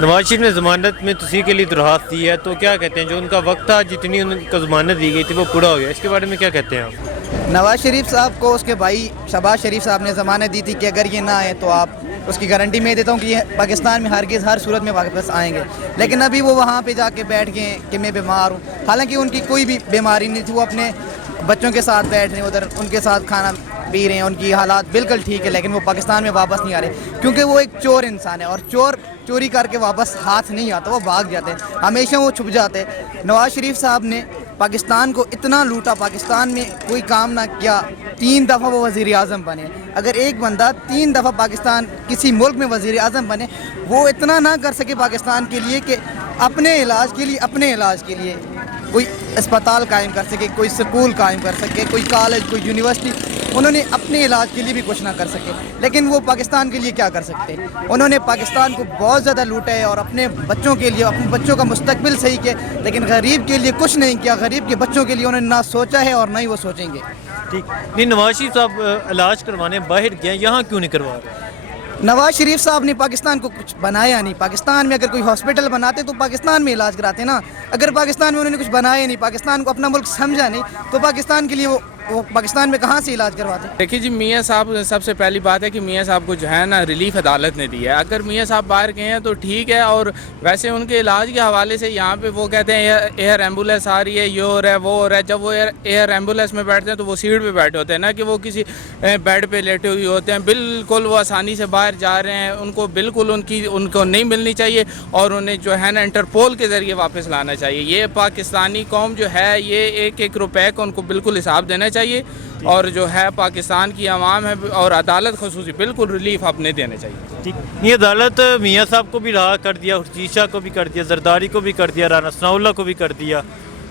نواز شریف نے ضمانت میں توسیع کے لیے درخواست دی ہے، تو کیا کہتے ہیں جو ان کا وقت تھا جتنی ان کو ضمانت دی گئی تھی وہ پورا ہو گیا، اس کے بارے میں کیا کہتے ہیں آپ؟ نواز شریف صاحب کو اس کے بھائی شہباز شریف صاحب نے ضمانت دی تھی کہ اگر یہ نہ آئے تو آپ اس کی گارنٹی میں دیتا ہوں کہ یہ پاکستان میں ہرگز ہر صورت میں واپس آئیں گے، لیکن ابھی وہ وہاں پہ جا کے بیٹھ گئے کہ میں بیمار ہوں، حالانکہ ان کی کوئی بھی بیماری نہیں تھی، وہ اپنے بچوں کے ساتھ بیٹھ رہے ہیں ادھر، ان کے ساتھ کھانا پی رہے ہیں، ان کی حالات بالکل ٹھیک ہے، لیکن وہ پاکستان میں واپس نہیں آ رہے کیونکہ وہ ایک چور انسان ہے، اور چور چوری کر کے واپس ہاتھ نہیں آتا، وہ بھاگ جاتے ہیں، ہمیشہ وہ چھپ جاتے ہیں۔ نواز شریف صاحب نے پاکستان کو اتنا لوٹا، پاکستان میں کوئی کام نہ کیا، 3 دفعہ وہ وزیر اعظم بنے۔ اگر ایک بندہ 3 دفعہ پاکستان کسی ملک میں وزیر اعظم بنے، وہ اتنا نہ کر سکے پاکستان کے لیے کہ اپنے علاج کے لیے کوئی اسپتال قائم کر سکے، کوئی سکول قائم کر سکے، کوئی کالج، کوئی یونیورسٹی، انہوں نے اپنے علاج کے لیے بھی کچھ نہ کر سکے، لیکن وہ پاکستان کے لیے کیا کر سکتے؟ انہوں نے پاکستان کو بہت زیادہ لوٹا ہے اور اپنے بچوں کے لیے، اپنے بچوں کا مستقبل صحیح کیا، لیکن غریب کے لیے کچھ نہیں کیا، غریب کے بچوں کے لیے انہوں نے نہ سوچا ہے اور نہ ہی وہ سوچیں گے۔ ٹھیک نہیں، نواز شریف صاحب علاج کروانے باہر گئے، یہاں کیوں نہیں کروا رہے؟ نواز شریف صاحب نے پاکستان کو کچھ بنایا نہیں، پاکستان میں اگر کوئی ہاسپٹل بناتے تو پاکستان میں علاج کراتے نا، اگر پاکستان میں انہوں نے کچھ بنایا نہیں، پاکستان کو اپنا ملک سمجھا نہیں، تو پاکستان کے لیے وہ پاکستان میں کہاں سے علاج کرواتے؟ دیکھیے جی، میاں صاحب سب سے پہلی بات ہے کہ میاں صاحب کو جو ہے نا ریلیف عدالت نے دی ہے، اگر میاں صاحب باہر گئے ہیں تو ٹھیک ہے، اور ویسے ان کے علاج کے حوالے سے یہاں پہ وہ کہتے ہیں ایئر ایمبولینس آ رہی ہے، یہ ہو رہا ہے وہ ہو رہا ہے، جب وہ ایئر ایمبولینس میں بیٹھتے ہیں تو وہ سیٹ پہ بیٹھے ہوتے ہیں، نہ کہ وہ کسی بیڈ پہ لیٹے ہوئے ہوتے ہیں، بالکل وہ آسانی سے باہر جا رہے ہیں، ان کو بالکل ان کو نہیں ملنی چاہیے، اور انہیں جو ہے نا انٹرپول کے ذریعے واپس لانا چاہیے۔ یہ پاکستانی قوم جو ہے، یہ ایک ایک روپے کو ان کو بالکل حساب دینا چاہیے، اور جو ہے پاکستان کی عوام ہے اور عدالت خصوصی بالکل ریلیف اپنے دینے چاہیے۔ ٹھیک، یہ عدالت میاں صاحب کو بھی رہا کر دیا، خورشید شاہ کو بھی کر دیا، زرداری کو بھی کر دیا، رانا ثناء اللہ کو بھی کر دیا،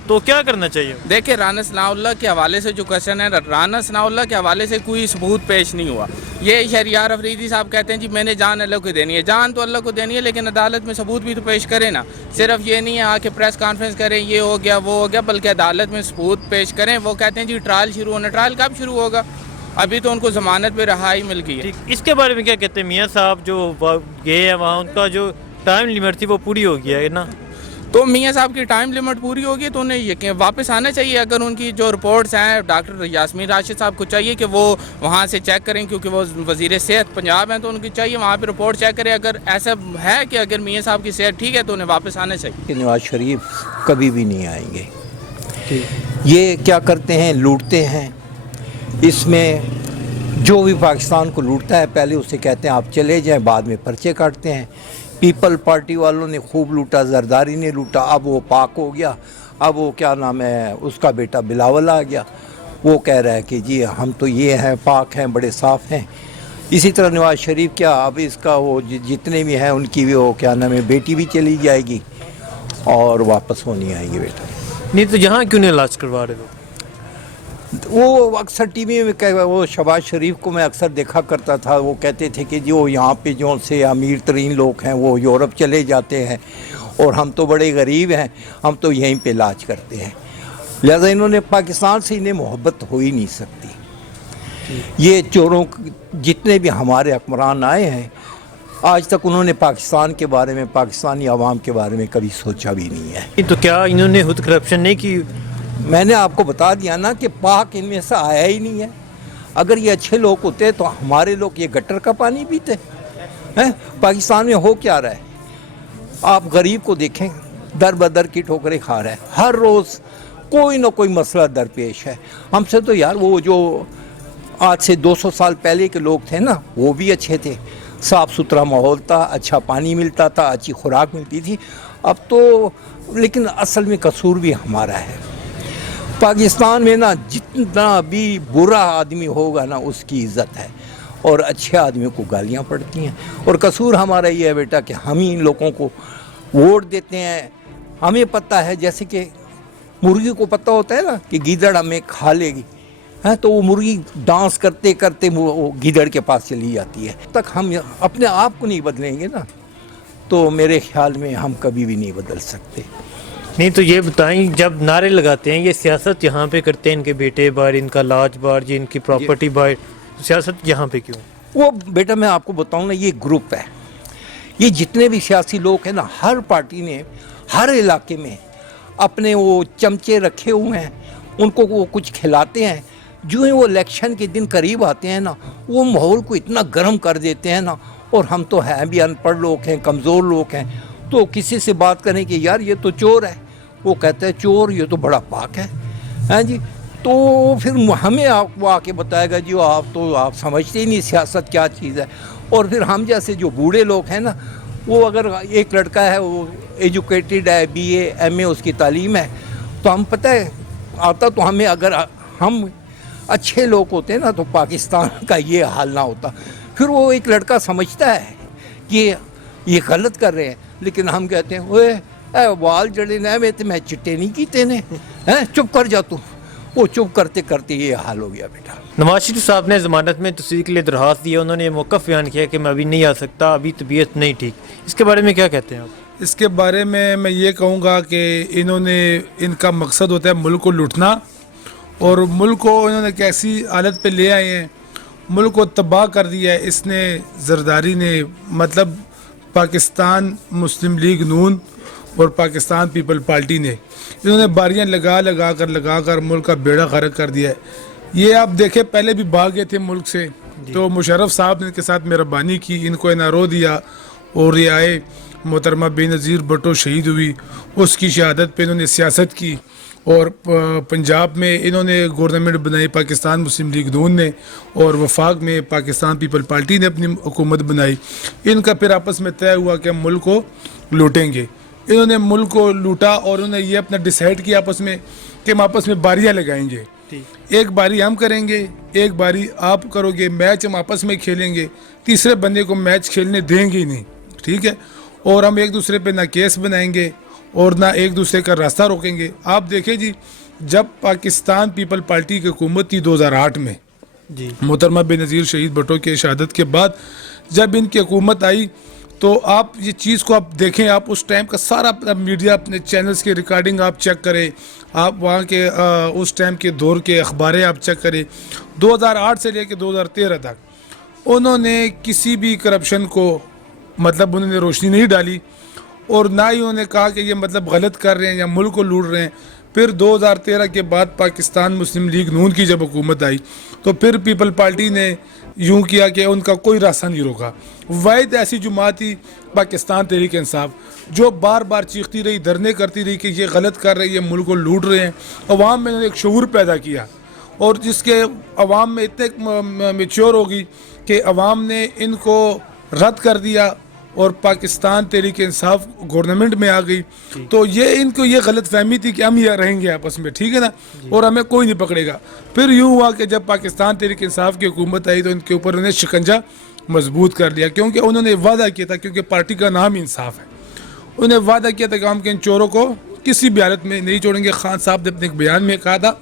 تو کیا کرنا چاہیے؟ دیکھیں، رانا ثناء اللہ کے حوالے سے جو کوشچن ہے، رانا ثناء اللہ کے حوالے سے کوئی ثبوت پیش نہیں ہوا۔ یہ شہریار افریدی صاحب کہتے ہیں جی میں نے جان اللہ کو دینی ہے، جان تو اللہ کو دینی ہے، لیکن عدالت میں ثبوت بھی تو پیش کریں نا، صرف یہ نہیں ہے آ کے پریس کانفرنس کریں یہ ہو گیا وہ ہو گیا، بلکہ عدالت میں ثبوت پیش کریں۔ وہ کہتے ہیں جی ٹرائل شروع ہونا، ٹرائل کب شروع ہوگا؟ ابھی تو ان کو ضمانت پہ رہائی مل گئی ہے۔ ٹھیک، اس کے بارے میں کیا کہتے ہیں میاں صاحب جو گئے ہیں وہاں، ان کا جو ٹائم لیمٹ تھی وہ پوری ہو گیا ہے نا؟ تو میاں صاحب کی ٹائم لیمٹ پوری ہوگی تو انہیں یہ واپس آنا چاہیے۔ اگر ان کی جو رپورٹس ہیں، ڈاکٹر یاسمین راشد صاحب کو چاہیے کہ وہ وہاں سے چیک کریں، کیونکہ وہ وزیر صحت پنجاب ہیں، تو ان کی چاہیے وہاں پہ رپورٹ چیک کریں، اگر ایسا ہے کہ اگر میاں صاحب کی صحت ٹھیک ہے تو انہیں واپس آنا چاہیے۔ نواز شریف کبھی بھی نہیں آئیں گے، یہ کیا کرتے ہیں، لوٹتے ہیں، اس میں جو بھی پاکستان کو لوٹتا ہے پہلے اسے کہتے ہیں آپ چلے جائیں، بعد میں پرچے کاٹتے ہیں۔ پیپل پارٹی والوں نے خوب لوٹا، زرداری نے لوٹا، اب وہ پاک ہو گیا، اب وہ کیا نام ہے اس کا بیٹا بلاول آ گیا، وہ کہہ رہا ہے کہ جی ہم تو یہ ہیں، پاک ہیں، بڑے صاف ہیں۔ اسی طرح نواز شریف کیا اب اس کا وہ جتنے بھی ہیں ان کی بھی وہ کیا نام ہے بیٹی بھی چلی جائے گی اور واپس وہ نہیں آئیں گے بیٹا۔ نہیں تو یہاں کیوں نہیں علاج کروا رہے ہو؟ وہ اکثر ٹی وی میں وہ شہباز شریف کو میں اکثر دیکھا کرتا تھا، وہ کہتے تھے کہ جو یہاں پہ جو سے امیر ترین لوگ ہیں وہ یورپ چلے جاتے ہیں اور ہم تو بڑے غریب ہیں، ہم تو یہیں پہ علاج کرتے ہیں، لہذا انہوں نے پاکستان سے انہیں محبت ہو ہی نہیں سکتی۔ یہ چوروں جتنے بھی ہمارے حکمران آئے ہیں آج تک انہوں نے پاکستان کے بارے میں، پاکستانی عوام کے بارے میں کبھی سوچا بھی نہیں ہے۔ تو کیا انہوں نے خود کرپشن نہیں کی؟ میں نے آپ کو بتا دیا نا کہ پاک ان میں سے آیا ہی نہیں ہے۔ اگر یہ اچھے لوگ ہوتے تو ہمارے لوگ یہ گٹر کا پانی پیتے ہیں؟ پاکستان میں ہو کیا رہا ہے؟ آپ غریب کو دیکھیں، در بدر کی ٹھوکریں کھا رہا ہے، ہر روز کوئی نہ کوئی مسئلہ درپیش ہے۔ ہم سے تو یار وہ جو آج سے 200 سال پہلے کے لوگ تھے نا وہ بھی اچھے تھے، صاف ستھرا ماحول تھا، اچھا پانی ملتا تھا، اچھی خوراک ملتی تھی۔ اب تو لیکن اصل میں قصور بھی ہمارا ہے۔ پاکستان میں نا جتنا بھی برا آدمی ہوگا نا اس کی عزت ہے، اور اچھے آدمیوں کو گالیاں پڑتی ہیں، اور قصور ہمارا یہ ہے بیٹا کہ ہم ہی ان لوگوں کو ووٹ دیتے ہیں۔ ہمیں پتہ ہے، جیسے کہ مرغی کو پتہ ہوتا ہے نا کہ گیدڑ ہمیں کھا لے گی، تو وہ مرغی ڈانس کرتے کرتے وہ گیدڑ کے پاس چلی جاتی ہے۔ تک ہم اپنے آپ کو نہیں بدلیں گے نا تو میرے خیال میں ہم کبھی بھی نہیں بدل سکتے۔ نہیں تو یہ بتائیں، جب نعرے لگاتے ہیں یہ سیاست یہاں پہ کرتے ہیں، ان کے بیٹے باہر، ان کا لاج باہر، جی ان کی پراپرٹی باہر، سیاست یہاں پہ کیوں؟ وہ بیٹا میں آپ کو بتاؤں نا، یہ گروپ ہے، یہ جتنے بھی سیاسی لوگ ہیں نا، ہر پارٹی نے ہر علاقے میں اپنے وہ چمچے رکھے ہوئے ہیں، ان کو وہ کچھ کھلاتے ہیں. جو ہی وہ الیکشن کے دن قریب آتے ہیں نا، وہ ماحول کو اتنا گرم کر دیتے ہیں نا. اور ہم تو ہیں بھی ان پڑھ لوگ ہیں، کمزور لوگ ہیں، تو کسی سے بات کریں کہ یار یہ تو چور ہے، وہ کہتا ہے چور یہ تو بڑا پاک ہے. ہاں جی، تو پھر ہمیں وہ آ کے بتائے گا جی آپ سمجھتے ہی نہیں سیاست کیا چیز ہے. اور پھر ہم جیسے جو بوڑھے لوگ ہیں نا، وہ اگر ایک لڑکا ہے وہ ایجوکیٹڈ ہے، BA MA اس کی تعلیم ہے، تو ہم پتہ ہے آتا تو ہمیں، اگر ہم اچھے لوگ ہوتے نا تو پاکستان کا یہ حال نہ ہوتا. پھر وہ ایک لڑکا سمجھتا ہے کہ یہ غلط کر رہے ہیں، لیکن ہم کہتے ہیں اوے اے وال جڑے نہ میں تے میں چٹے نہیں کیتے نے، چپ کر جا تو. وہ چپ کرتے کرتے یہ حال ہو گیا بیٹا. نواز شریف صاحب نے ضمانت میں تصدیق کے لیے درخواست دی ہے، انہوں نے یہ موقف بیان کیا کہ میں ابھی نہیں آ سکتا، ابھی طبیعت نہیں ٹھیک. اس کے بارے میں کیا کہتے ہیں آپ؟ اس کے بارے میں یہ کہوں گا کہ ان کا مقصد ہوتا ہے ملک کو لوٹنا، اور ملک کو انہوں نے کیسی حالت پہ لے آئے ہیں، ملک کو تباہ کر دیا ہے. اس نے زرداری نے، مطلب پاکستان مسلم لیگ نون اور پاکستان پیپل پارٹی نے، انہوں نے باریاں لگا کر ملک کا بیڑا غرق کر دیا ہے. یہ آپ دیکھیں پہلے بھی بھاگ گئے تھے ملک سے، تو مشرف صاحب نے ان کے ساتھ مہربانی کی، ان کو انارو دیا، اور یہ آئے. محترمہ بے نظیر بھٹو شہید ہوئی، اس کی شہادت پہ انہوں نے سیاست کی. اور پنجاب میں انہوں نے گورنمنٹ بنائی پاکستان مسلم لیگ نون نے، اور وفاق میں پاکستان پیپل پارٹی نے اپنی حکومت بنائی. ان کا پھر آپس میں طے ہوا کہ ہم ملک کو لوٹیں گے. انہوں نے ملک کو لوٹا، اور انہوں نے یہ اپنا ڈیسائیڈ کیا آپس میں کہ ہم آپس میں باریاں لگائیں گے. ایک باری ہم کریں گے، ایک باری آپ کرو گے، میچ ہم آپس میں کھیلیں گے، تیسرے بندے کو میچ کھیلنے دیں گے ہی نہیں. ٹھیک ہے، اور ہم ایک دوسرے پہ نہ کیس بنائیں گے اور نہ ایک دوسرے کا راستہ روکیں گے. آپ دیکھیں جی، جب پاکستان پیپل پارٹی کی حکومت تھی 2008 میں، جی محترمہ بے نظیر شہید بھٹو کی شہادت کے بعد جب ان کی حکومت آئی، تو آپ یہ چیز کو آپ دیکھیں، آپ اس ٹائم کا سارا میڈیا اپنے چینلز کی ریکارڈنگ آپ چیک کریں، آپ وہاں کے اس ٹائم کے دور کے اخباریں آپ چیک کریں. 2008 سے لے کے 2013 تک انہوں نے کسی بھی کرپشن کو مطلب انہوں نے روشنی نہیں ڈالی، اور نہ ہی انہوں نے کہا کہ یہ مطلب غلط کر رہے ہیں یا ملک کو لوٹ رہے ہیں. پھر 2013 کے بعد پاکستان مسلم لیگ نون کی جب حکومت آئی، تو پھر پیپل پارٹی نے یوں کیا کہ ان کا کوئی راستہ نہیں روکا. واحد ایسی جماعت تھی پاکستان تحریک انصاف، جو بار بار چیختی رہی، دھرنے کرتی رہی کہ یہ غلط کر رہے ہیں، یہ ملک کو لوٹ رہے ہیں. عوام میں انہوں نے ایک شعور پیدا کیا، اور جس کے عوام میں اتنے میچور ہوگی کہ عوام نے ان کو رد کر دیا، اور پاکستان تحریک انصاف گورنمنٹ میں آ گئی. تو یہ ان کو یہ غلط فہمی تھی کہ ہم یہ رہیں گے آپس میں، ٹھیک ہے نا، اور ہمیں کوئی نہیں پکڑے گا. پھر یوں ہوا کہ جب پاکستان تحریک انصاف کی حکومت آئی تو ان کے اوپر انہیں شکنجہ مضبوط کر لیا، کیونکہ انہوں نے وعدہ کیا تھا، کیونکہ پارٹی کا نام ہی انصاف ہے، انہیں وعدہ کیا تھا کہ ہم ان چوروں کو کسی بھی حالت میں نہیں چھوڑیں گے. خان صاحب نے اپنے ایک بیان میں کہا تھا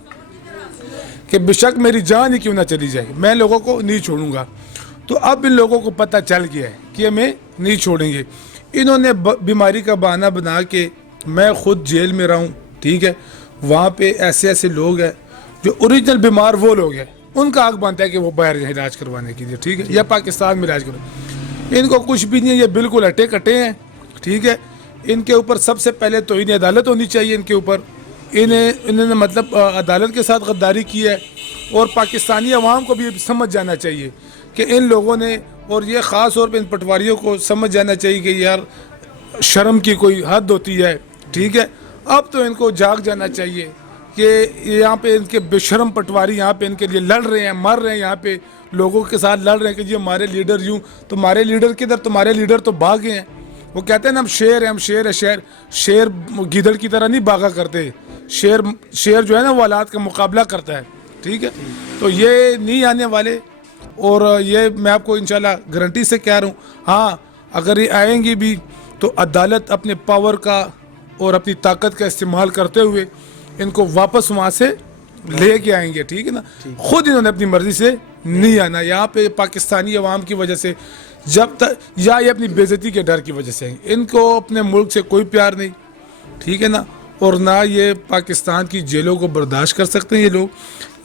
کہ بے شک میری جان ہی کیوں نہ چلی جائے، میں لوگوں کو نہیں چھوڑوں گا. تو اب ان لوگوں کو پتہ چل گیا ہے کہ ہمیں نہیں چھوڑیں گے. انہوں نے بیماری کا بہانہ بنا کے، میں خود جیل میں رہا ہوں، ٹھیک ہے، وہاں پہ ایسے لوگ ہیں جو اوریجنل بیمار وہ لوگ ہیں، ان کا حق بنتا ہے کہ وہ باہر جائیں علاج کروانے کے لیے، ٹھیک ہے، یا پاکستان میں علاج کرو. ان کو کچھ بھی نہیں ہے، یہ بالکل ہٹے کٹے ہیں، ٹھیک ہے. ان کے اوپر سب سے پہلے تو انہیں عدالت ہونی چاہیے، ان کے اوپر انہوں نے مطلب عدالت کے ساتھ غداری کی ہے. اور پاکستانی عوام کو بھی سمجھ جانا چاہیے کہ ان لوگوں نے، اور یہ خاص طور پہ ان پٹواریوں کو سمجھ جانا چاہیے کہ یار شرم کی کوئی حد ہوتی ہے، ٹھیک ہے. اب تو ان کو جاگ جانا چاہیے کہ یہاں پہ ان کے بے شرم پٹواری یہاں پہ ان کے لیے لڑ رہے ہیں، مر رہے ہیں، یہاں پہ لوگوں کے ساتھ لڑ رہے ہیں کہ جی ہمارے لیڈر یوں. تمہارے لیڈر کدھر؟ تمہارے لیڈر تو بھاگے ہیں. وہ کہتے ہیں نا ہم شیر ہیں، ہم شیر ہے. شیر گیدڑ کی طرح نہیں بھاگا کرتے، شیر جو ہے نا وہ حالات کا مقابلہ کرتا ہے، ٹھیک ہے. تو یہ نہیں آنے والے، اور یہ میں آپ کو انشاءاللہ گارنٹی سے کہہ رہا ہوں. ہاں اگر یہ آئیں گی بھی تو عدالت اپنے پاور کا اور اپنی طاقت کا استعمال کرتے ہوئے ان کو واپس وہاں سے لے کے آئیں گے، ٹھیک ہے نا. خود انہوں نے اپنی مرضی سے نہیں آنا، یہاں پہ پاکستانی عوام کی وجہ سے جب تک، یا یہ اپنی بے عزتی کے ڈر کی وجہ سے، ان کو اپنے ملک سے کوئی پیار نہیں، ٹھیک ہے نا، اور نہ یہ پاکستان کی جیلوں کو برداشت کر سکتے ہیں. یہ لوگ،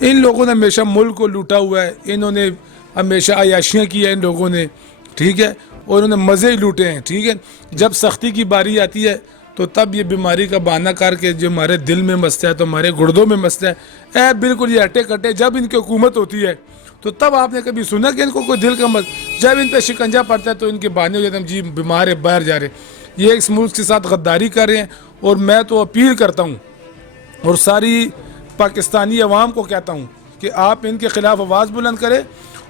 ان لوگوں نے ہمیشہ ملک کو لوٹا ہوا ہے، انہوں نے ہمیشہ عیاشیاں کی ہیں ان لوگوں نے، ٹھیک ہے. اور انہوں نے مزے ہی لوٹے ہیں. ٹھیک ہے, جب سختی کی باری آتی ہے تو تب یہ بیماری کا بہانہ کر کے جو ہمارے دل میں مسئلہ ہے تو ہمارے گردوں میں مسئلہ ہے, بالکل یہ ہٹے کٹے. جب ان کی حکومت ہوتی ہے تو تب آپ نے کبھی سنا کہ ان کو کوئی دل کا جب ان پہ شکنجہ پڑتا ہے تو ان کے بہانے ہو جاتے ہیں جی بیمار ہے باہر جا رہے ہیں. یہ اس ملک کے ساتھ غداری کر رہے ہیں. اور میں تو اپیل کرتا ہوں اور ساری پاکستانی عوام کو کہتا ہوں کہ آپ ان کے خلاف آواز بلند کریں,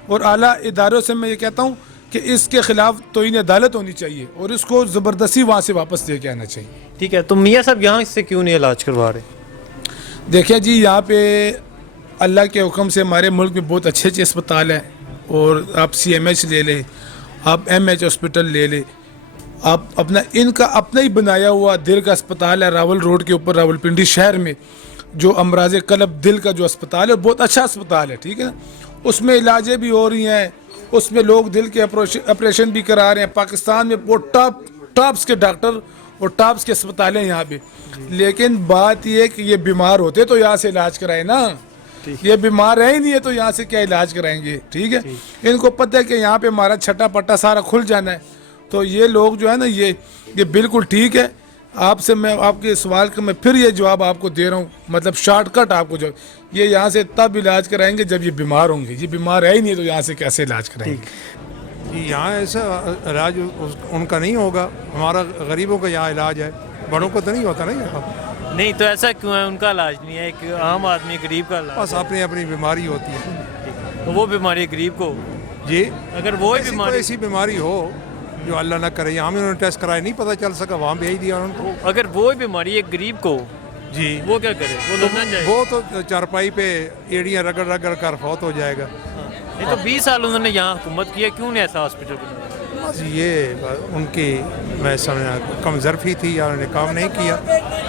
اور اعلیٰ اداروں سے میں یہ کہتا ہوں کہ اس کے خلاف توہین عدالت ہونی چاہیے اور اس کو زبردستی وہاں سے واپس لے کے آنا چاہیے. ٹھیک ہے, تو میاں صاحب یہاں اس سے کیوں نہیں علاج کروا رہے؟ دیکھیں جی, یہاں پہ اللہ کے حکم سے ہمارے ملک میں بہت اچھے اچھے اسپتال ہیں. اور آپ CMH لے لیں, آپ MH ہاسپٹل لے لیں, آپ اپنا ان کا اپنا ہی بنایا ہوا دل کا اسپتال ہے راول روڈ کے اوپر راولپنڈی شہر میں, جو امراض قلب دل کا جو اسپتال ہے بہت اچھا اسپتال ہے. ٹھیک ہے نا, اس میں علاجیں بھی ہو رہی ہیں, اس میں لوگ دل کے آپریشن بھی کرا رہے ہیں. پاکستان میں بہت ٹاپس کے ڈاکٹر اور ٹاپس کے اسپتال ہیں یہاں پہ. لیکن بات یہ ہے کہ یہ بیمار ہوتے تو یہاں سے علاج کرائے نا, یہ بیمار ہے ہی نہیں ہے تو یہاں سے کیا علاج کرائیں گے. ٹھیک ہے, ان کو پتہ ہے کہ یہاں پہ ہمارا چھٹا پٹا سارا کھل جانا ہے. تو یہ لوگ جو ہے نا یہ بالکل ٹھیک ہے. آپ سے میں آپ کے سوال کا میں پھر یہ جواب آپ کو دے رہا ہوں, مطلب شارٹ کٹ آپ کو جو یہ یہاں سے تب علاج کرائیں گے جب یہ بیمار ہوں گے. یہ بیمار ہے ہی نہیں تو یہاں سے کیسے علاج کرائیں گے؟ یہاں ایسا علاج ان کا نہیں ہوگا, ہمارا غریبوں کا یہاں علاج ہے, بڑوں کو تو نہیں ہوتا نا یہاں. نہیں تو ایسا کیوں ہے, ان کا علاج نہیں ہے, ایک عام آدمی غریب کا علاج بس اپنی اپنی بیماری ہوتی ہے. تو وہ بیماری غریب کو, جی اگر وہی بیماری ایسی بیماری ہو جو اللہ نہ کرے, یہاں میں انہوں نے ٹیسٹ کرائے نہیں پتہ چل سکا, وہاں بھیج دیا ان کو. اگر وہی بیماری ایک غریب کو, جی وہ کیا کرے, وہ لندن جائے. وہ تو چارپائی پہ ایڑیاں رگڑ رگڑ کر فوت ہو جائے گا. یہ تو 20 سال انہوں نے یہاں حکومت کیا, کیوں نہیں ایسا ہاسپٹل بنایا؟ بس یہ ان کی میں سمجھا کم ظرفی تھی یا انہوں نے کام نہیں کیا,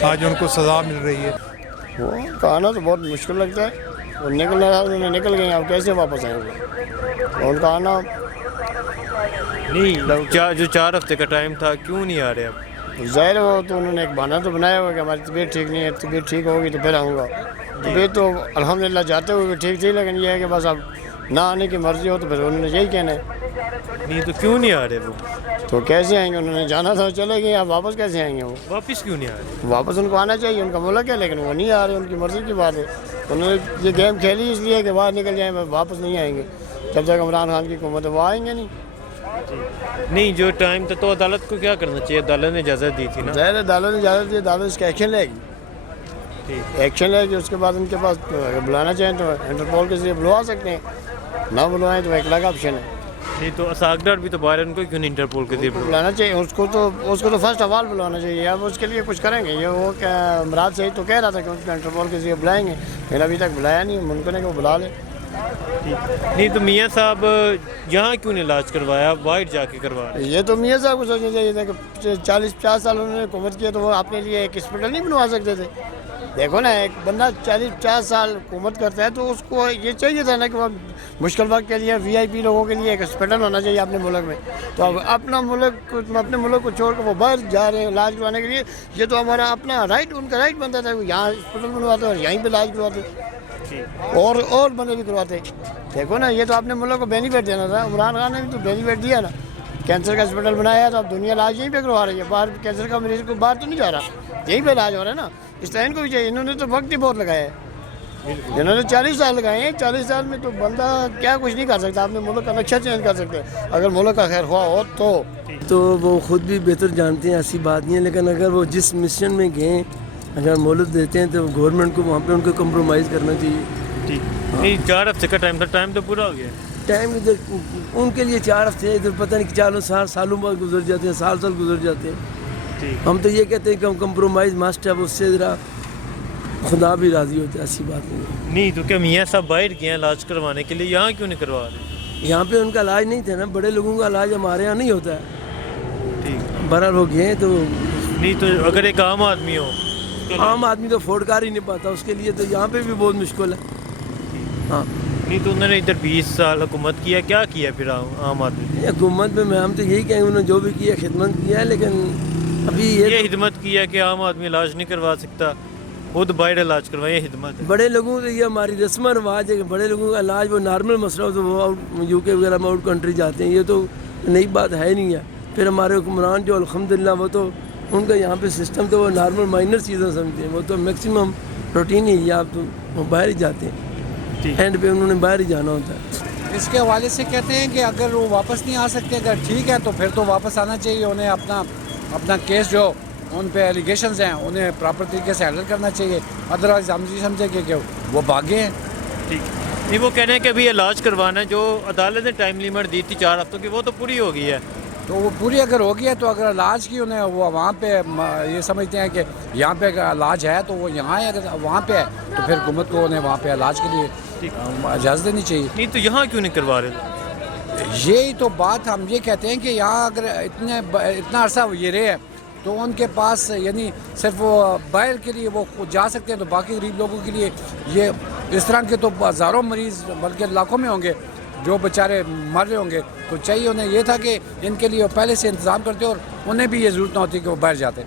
آج ان کو سزا مل رہی ہے. وہ کہنا تو بہت مشکل لگتا ہے, وہ نکل رہا انہوں نے نکل گئے, اب کیسے واپس آئیں گے؟ ان کا آنا نہیں, جو 4 ہفتے کا ٹائم تھا کیوں نہیں آ رہے اب؟ ظاہر ہو تو انہوں نے ایک بہانہ تو بنایا ہوا کہ ہماری طبیعت ٹھیک نہیں ہے, طبیعت ٹھیک ہوگی تو پھر آؤں گا. طبیعت تو الحمدللہ جاتے ہوئے بھی ٹھیک تھی, لیکن یہ ہے کہ بس اب نہ آنے کی مرضی ہو تو پھر انہوں نے یہی کہنا ہے. نہیں تو کیوں نہیں آ رہے وہ؟ تو کیسے آئیں گے, انہوں نے جانا تھا چلے گئے, اب واپس کیسے آئیں گے؟ وہ واپس کیوں نہیں آ رہے؟ واپس ان کو آنا چاہیے, ان کا ملک ہے, لیکن وہ نہیں آ رہے, ان کی مرضی کی بات ہے. انہوں نے یہ گیم کھیلی اس لیے کہ باہر نکل جائیں, واپس نہیں آئیں گے. جب تک عمران خان کی حکومت ہے وہ آئیں گے نہیں. نہیں, جو ٹائم تھا تو عدالت کو کیا کرنا چاہیے, عدالت نے اجازت دی تھی نا. ظاہر عدالت نے اجازت دی, عدالت اس کا ایکشن لے گی, ایکشن لے گی. اس کے بعد ان کے پاس اگر بلانا چاہیں تو انٹرپول کے ذریعے بلوا سکتے ہیں, نہ بلوائیں تو ایک الگ آپشن ہے. نہیں تو اساغڈر بھی تو باہر, ان کو کیوں نہیں انٹرپول کے ذریعے بلانا چاہیے, اس کو تو فرسٹ آف آل بلوانا چاہیے. اب اس کے لیے کچھ کریں گے. یہ وہ مراد صحیح تو کہہ رہا تھا کہ اس کو انٹرپول کے ذریعے بلائیں گے, لیکن ابھی تک بلایا نہیں. ممکن ہے کہ وہ بلا لے. نہیں تو میاں صاحب یہاں کیوں نہیں علاج کروایا, باہر جا کے کروا رہے؟ یہ تو میاں صاحب کو سوچنا چاہیے تھا کہ 40-50 سال انہوں نے حکومت کیا تو وہ اپنے لیے ایک ہاسپٹل نہیں بنوا سکتے تھے. دیکھو نا, ایک بندہ 40-50 سال حکومت کرتا ہے تو اس کو یہ چاہیے تھا نا کہ وہ مشکل وقت کے لیے VIP لوگوں کے لیے ایک ہاسپٹل ہونا چاہیے اپنے ملک میں. تو اب اپنے ملک کو چھوڑ کر وہ باہر جا رہے ہیں علاج کروانے کے لیے. یہ تو ہمارا اپنا رائٹ, ان کا رائٹ بنتا تھا کہ یہاں ہاسپٹل بنواتے اور یہیں پہ علاج کرواتے, اور بندے بھی کرواتے. دیکھو نا, یہ تو اپنے ملک کو بینیفٹ دینا تھا. عمران خان نے بھی تو بینیفٹ دیا نا, کینسر کا ہاسپٹل بنایا تو اب دنیا علاج یہیں پہ کروا رہی ہے. باہر کینسر کا مریض کو باہر تو نہیں جا رہا, یہیں پہ علاج ہو رہا ہے نا. اس طرح ان کو بھی چاہیے, انہوں نے تو وقت ہی بہت لگایا ہے. انہوں نے 40 سال لگائے ہیں. 40 سال میں تو بندہ کیا کچھ نہیں کر سکتا, اپنے ملک کا نقشہ چینج کر سکتے اگر ملک کا خیر خواہ ہو تو وہ خود بھی بہتر جانتے ہیں, ایسی بات نہیں ہے. لیکن اگر وہ جس مشن میں گئے, اگر مہلت دیتے ہیں تو گورنمنٹ کو وہاں پہ ان کو کمپرومائز کرنا چاہیے. نہیں, 4 ہفتے کا ٹائم تھا, ٹائم تو پورا ہو گیا. ٹائم ادھر ان کے لیے 4 ہفتے, ادھر پتہ نہیں 4 سالوں بعد گزر جاتے ہیں, سال گزر جاتے ہیں. ہم تو یہ کہتے ہیں کہ ہم کمپرومائز ماسٹ ہے, اس سے ذرا خدا بھی راضی ہوتا ہے. ایسی بات نہیں تو کیا میاں صاحب باہر گئے ہیں علاج کروانے کے لیے, یہاں کیوں نہیں کروا رہے؟ یہاں پہ ان کا علاج نہیں تھا نا, بڑے لوگوں کا علاج ہمارے یہاں نہیں ہوتا ہے. بہرحال ہو گئے تو نہیں تو اگر ایک عام آدمی ہو, عام آدمی تو افورڈ کر ہی نہیں پاتا, اس کے لیے تو یہاں پہ بھی بہت مشکل ہے. ہاں, نہیں تو انہوں نے ادھر 20 سال حکومت کیا, کیا کیا پھر عام آدمی؟ حکومت میں ہم تو یہی کہیں انہوں نے جو بھی کیا خدمت کیا ہے, لیکن ابھی یہ خدمت کیا کہ عام آدمی علاج نہیں کروا سکتا, خود باہر علاج کروائے, یہ خدمت ہے. بڑے لوگوں سے یہ ہماری رسم و رواج ہے کہ بڑے لوگوں کا علاج وہ نارمل مسئلہ ہو تو وہ UK وغیرہ میں آؤٹ کنٹری جاتے ہیں. یہ تو نئی بات ہے نہیں ہے. پھر ہمارے حکمران جو الحمدللہ وہ تو ان کا یہاں پہ سسٹم تو وہ نارمل مائنر چیزیں سمجھتے ہیں, وہ تو میکسیمم روٹین ہی یا آپ تو وہ باہر ہی جاتے ہیں, اینڈ پہ انہوں نے باہر ہی جانا ہوتا ہے. اس کے حوالے سے کہتے ہیں کہ اگر وہ واپس نہیں آ سکتے, اگر ٹھیک ہے تو پھر تو واپس آنا چاہیے, انہیں اپنا کیس جو ان پہ ایلیگیشنز ہیں انہیں پراپر طریقے سے ہینڈل کرنا چاہیے, ادروائز ہم یہ سمجھیں کہ وہ بھاگے ہیں. ٹھیک نہیں, وہ کہہ رہے ہیں کہ ابھی علاج کروانا ہے, جو عدالت نے ٹائم لیمٹ دی تھی 4 ہفتوں کی وہ تو پوری ہو گئی ہے. تو وہ پوری اگر ہو گئی ہے تو اگر علاج کی انہیں وہ وہاں پہ یہ سمجھتے ہیں کہ یہاں پہ علاج ہے تو وہ یہاں ہے, اگر وہاں پہ ہے تو پھر حکومت کو انہیں وہاں پہ علاج کے لیے اجازت دینی چاہیے. نہیں تو یہاں کیوں نہیں کروا رہے؟ یہی تو بات ہم یہ کہتے ہیں کہ یہاں اگر اتنا عرصہ یہ رہے ہیں تو ان کے پاس یعنی صرف وہ باہر کے لیے وہ جا سکتے ہیں, تو باقی غریب لوگوں کے لیے یہ اس طرح کے تو ہزاروں مریض بلکہ لاکھوں میں ہوں گے جو بیچارے مر رہے ہوں گے. تو چاہیے انہیں یہ تھا کہ ان کے لیے وہ پہلے سے انتظام کرتے اور انہیں بھی یہ ضرورت نہ ہوتی کہ وہ باہر جاتے.